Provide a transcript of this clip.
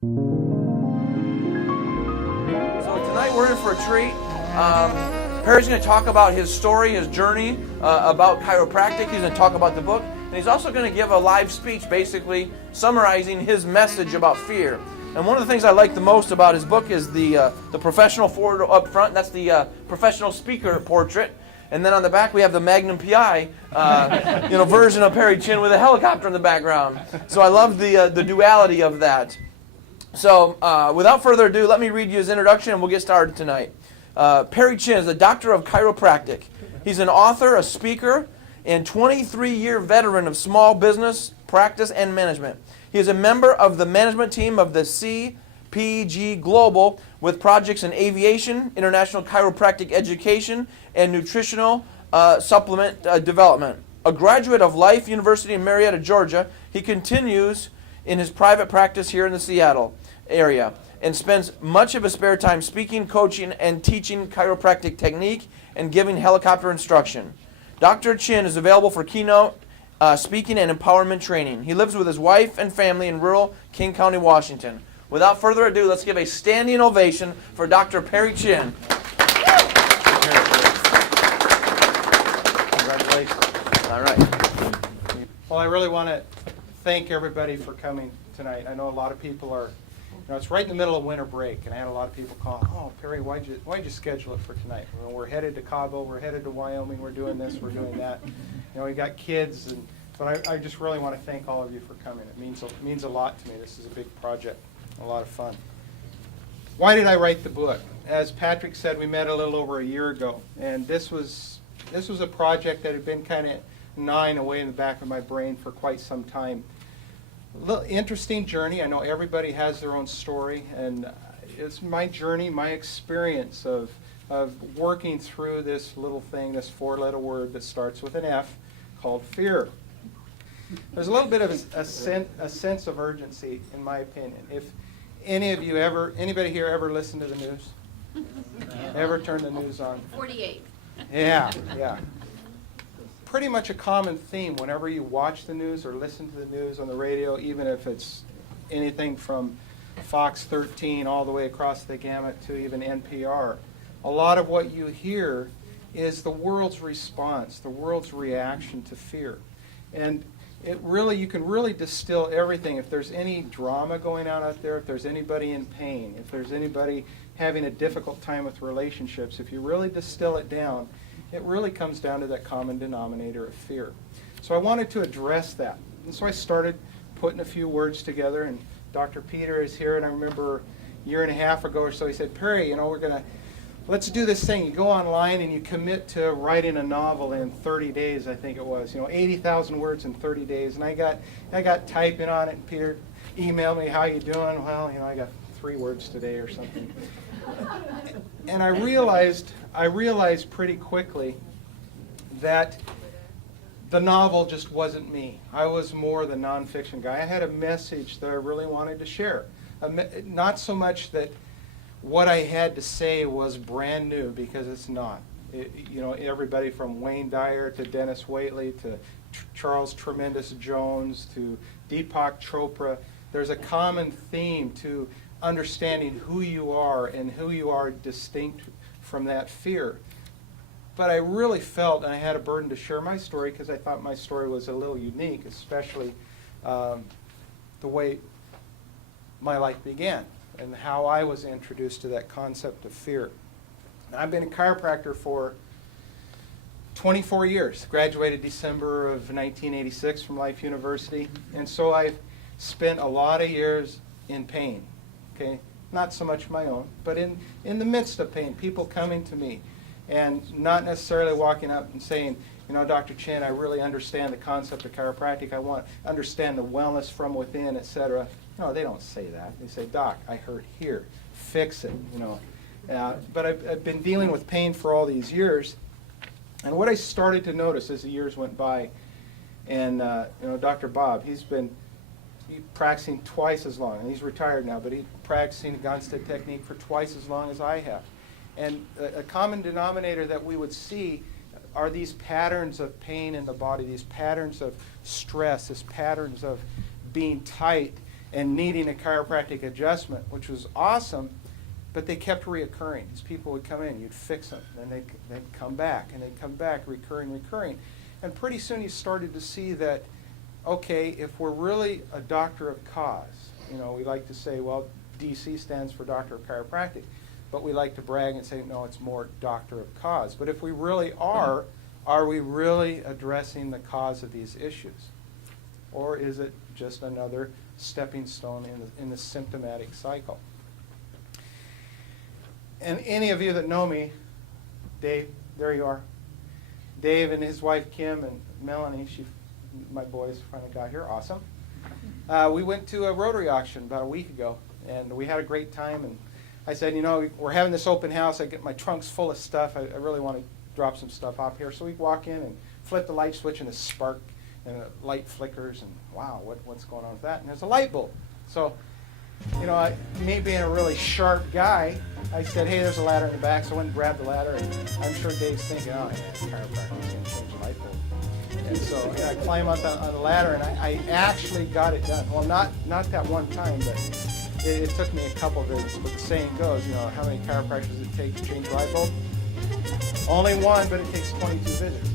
So tonight we're in for a treat. Perry's going to talk about his story, his journey about chiropractic. He's going to talk about the book. And he's also going to give a live speech basically summarizing his message about fear. And one of the things I like the most about his book is the professional forward up front. That's the professional speaker portrait. And then on the back we have the Magnum PI version of Perry Chinn with a helicopter in the background. So I love the duality of that. So, without further ado, let me read you his introduction and we'll get started tonight. Perry Chinn is a doctor of chiropractic. He's an author, a speaker, and 23-year veteran of small business, practice, and management. He is a member of the management team of the CPG Global with projects in aviation, international chiropractic education, and nutritional supplement development. A graduate of Life University in Marietta, Georgia, he continues in his private practice here in the Seattle area and spends much of his spare time speaking, coaching, and teaching chiropractic technique and giving helicopter instruction. Dr. Chinn is available for keynote speaking and empowerment training. He lives with his wife and family in rural King County, Washington. Without further ado, let's give a standing ovation for Dr. Perry Chinn. Congratulations. All right. Well, I really want to thank everybody for coming tonight. I know a lot of people are, it's right in the middle of winter break, and I had a lot of people call, "Oh, Perry, why'd you schedule it for tonight? Well, we're headed to Cabo, we're headed to Wyoming, we're doing this, we're doing that. We got kids, but I just really want to thank all of you for coming. It means a lot to me. This is a big project, a lot of fun. Why did I write the book? As Patrick said, we met a little over a year ago, and this was a project that had been kind of gnawing away in the back of my brain for quite some time. A little interesting journey. I know everybody has their own story, and it's my journey, my experience of working through this little thing, this four-letter word that starts with an F, called fear. There's a little bit of a sense of urgency, in my opinion. If anybody here ever listened to the news? Ever turned the news on? 48. Yeah. Pretty much a common theme whenever you watch the news or listen to the news on the radio, even if it's anything from Fox 13 all the way across the gamut to even NPR. A lot of what you hear is the world's response, the world's reaction to fear. And you can really distill everything. If there's any drama going on out there, if there's anybody in pain, if there's anybody having a difficult time with relationships, if you really distill it down, it really comes down to that common denominator of fear. So I wanted to address that. And so I started putting a few words together, and Dr. Peter is here, and I remember a year and a half ago or so, he said, "Perry, let's do this thing. You go online and you commit to writing a novel in 30 days, I think it was. 80,000 words in 30 days. And I got typing on it, and Peter emailed me, "How you doing?" "Well, I got 3 words today," or something. And I realized pretty quickly that the novel just wasn't me. I was more the nonfiction guy. I had a message that I really wanted to share. Not so much that what I had to say was brand new, because it's not. Everybody from Wayne Dyer to Dennis Waitley to Charles Tremendous Jones to Deepak Chopra, there's a common theme to understanding who you are and who you are distinct from that fear. But I really felt, and I had a burden to share my story because I thought my story was a little unique, especially the way my life began and how I was introduced to that concept of fear. Now, I've been a chiropractor for 24 years, graduated December of 1986 from Life University, and so I've spent a lot of years in pain, okay? Not so much my own, but in the midst of pain, people coming to me and not necessarily walking up and saying, "Dr. Chinn, I really understand the concept of chiropractic. I want to understand the wellness from within, etc." No, they don't say that. They say, "Doc, I hurt here. Fix it." But I've been dealing with pain for all these years, and what I started to notice as the years went by, and Dr. Bob, he's practicing twice as long, and he's retired now, but he's practicing the Gunstead technique for twice as long as I have. And a common denominator that we would see are these patterns of pain in the body, these patterns of stress, these patterns of being tight and needing a chiropractic adjustment, which was awesome, but they kept reoccurring. These people would come in, you'd fix them, then they'd come back, and they'd come back, recurring. And pretty soon you started to see that, okay, if we're really a doctor of cause, we like to say, well, DC stands for Doctor of Chiropractic, but we like to brag and say, no, it's more Doctor of Cause. But if we really are we really addressing the cause of these issues? Or is it just another stepping stone in the symptomatic cycle? And any of you that know me, Dave, there you are. Dave and his wife Kim and Melanie, my boys finally got here, awesome. We went to a Rotary auction about a week ago, and we had a great time. And I said, we're having this open house. I get my trunks full of stuff. I really want to drop some stuff off here. So we walk in and flip the light switch, and a spark, and the light flickers, and wow, what's going on with that? And there's a light bulb. So, me being a really sharp guy, I said, hey, there's a ladder in the back. So I went and grabbed the ladder, and I'm sure Dave's thinking, oh, yeah, chiropractor's going to change the light bulb. And so I climb up on the ladder, and I actually got it done. Well, not that one time, but it took me a couple of visits. But the saying goes, how many chiropractors does it take to change a light bulb? Only one, but it takes 22 visits.